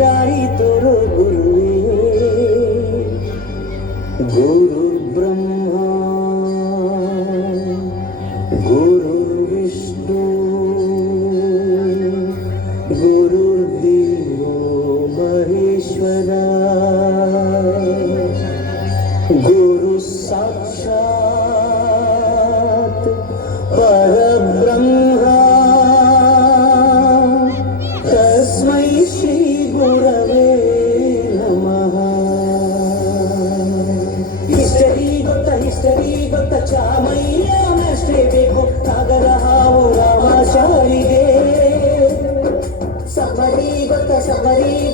ದಾರಿ ತೋರೋ ಗುರುವೇ. ಗುರು ಬ್ರಹ್ಮ ಗುರು ವಿಷ್ಣು ಗುರುರ್ದೇವೋ ಮಹೇಶ್ವರ ಗುರು ಸಾಕ್ಷಾತ್ ಪರಬ್ರಹ್ಮ ತಸ್ಮೈ ಶ್ರೀ ಗುರವೇ ನಮಃ. ಹಿಸ್ಟರಿ ಗೊತ್ತ ಚಾಮಯ್ಯ ಅಷ್ಟೇ ಬೇಕು ಸಾಗರ ಹಾವು ರಾಮಾಚಾರಿಗೆ. ಸಬರಿ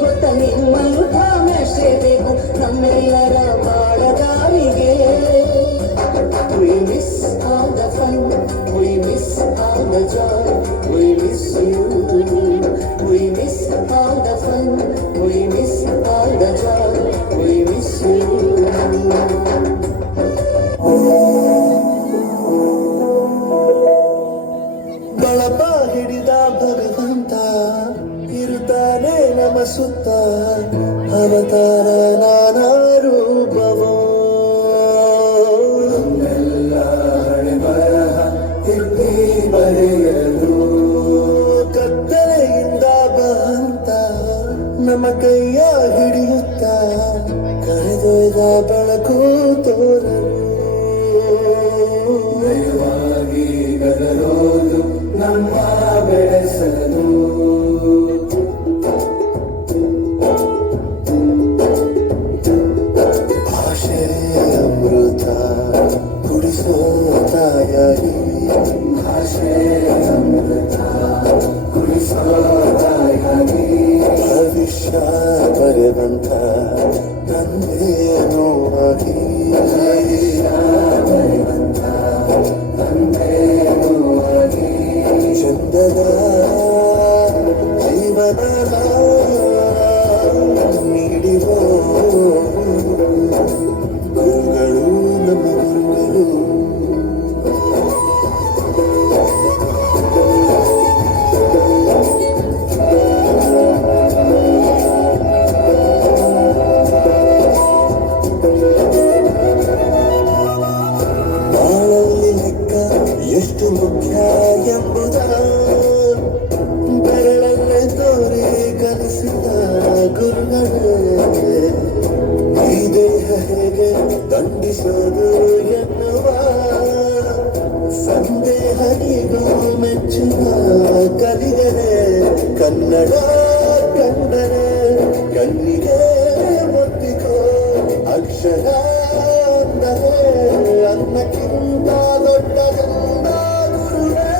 ಗೊತ್ತ ನಿಮ್ಮಂಥ ಅಷ್ಟೇ ಬೇಕು ನಮ್ಮೆಲ್ಲರ ಬಾಳದಾರಿಗೆ. We miss all the fun, we miss all the joy, we miss you. We miss all the fun, we miss all the joy, we miss you. ಬಳಪ ಹಿಡಿದ ಭಗವಂತ ಇರುತ್ತಾನೆ ನಮ ಸುತ್ತ ಅವತಾರ ನಾನಾ ರೂಪವೋ. ನಮ್ಮೆಲ್ಲ ಹಣೆ ಬರಹ ತಿದ್ದಿ ಬರೆಯಲು ಕತ್ತಲೆಯಿಂದ ಬಹಂತ ನಮ್ಮ ಕೈಯ ಹಿಡಿಯುತ್ತ ಕಳೆದೊಯ್ದ ಬೆಳಕು ತೋರಲು. ದಯವಾಗಿ ಗದರೋದು ನಮ್ಮ ಬೆಳೆಸಲು. ಭಾಷೆಯ ಅಮೃತ ಕುಡಿಸೋ ತಾಯಿ. ಭಾಷೆಯ ಅಮೃತ ಕುಡಿಸೋ ತಾಯಿ. ಭವಿಷ್ಯ ಬರೆದಂತ ತಂದೆಯನು ಆಗಿ. ಚಂದದ ಜೀವನ ನೀಡಿರೋ ಗುರುಗಳು ನಮ್ಮ ಗುರುಗಳು. ಬಾಳಲ್ಲಿ ಲೆಕ್ಕ ಎಷ್ಟು ಮುಖ್ಯ ಎಂಬುದ ಬೆರಳಲ್ಲೇ ತೋರಿ ಕಲಿಸಿದ ಗುರುಗಳೇ. ಈ ದೇಹ ಹೇಗೆ ದಂಡಿಸೋದು ಎನ್ನುವ ಸಂದೇಹನಿಗೂ ಮೆಚ್ಚುವ ಕಲಿಗರೆ. ಕನ್ನಡ ಕಂಡರೆ ಕಣ್ಣಿಗೆ ಒತ್ತಿಕೋ ಅಕ್ಷರ ಅಂದರೆ ಅನ್ನಕ್ಕಿಂತ ದೊಡ್ಡದೊಂದ ಗುರುವೇ.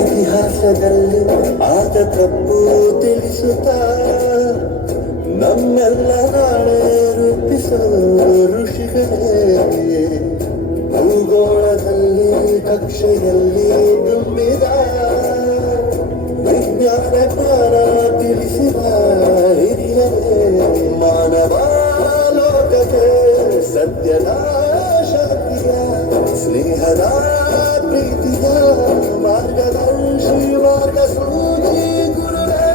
ಇತಿಹಾಸದಲ್ಲಿ ಆದ ತಪ್ಪು ತಿಳಿಸುತ್ತಾ ನಮ್ಮೆಲ್ಲ ನಾಳೆ ರೂಪಿಸೋ ಋಷಿಗಳೇ. ಭೂಗೋಳದಲ್ಲಿ ಕಕ್ಷೆಯಲ್ಲಿ ತುಂಬಿದ ವಿಜ್ಞಾನ ಜ್ಞಾನ ತಿಳಿಸಿದ ಹಿರಿಯರೇ. ಮಾನವ ಲೋಕಕ್ಕೆ ಸತ್ಯದ ಶಾಂತಿಯ ಸ್ನೇಹದ ಪ್ರೀತಿಯ ಮಾರ್ಗದರ್ಶಿ ಮಾರ್ಗಸೂಚಿ ಗುರುವೇ.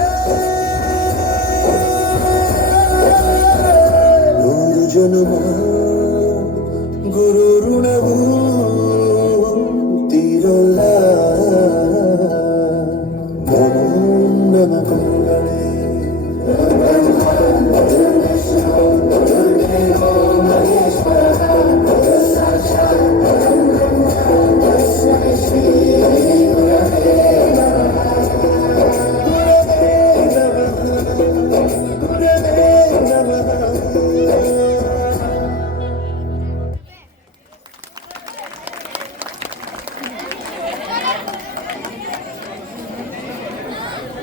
100 ಜನ್ಮ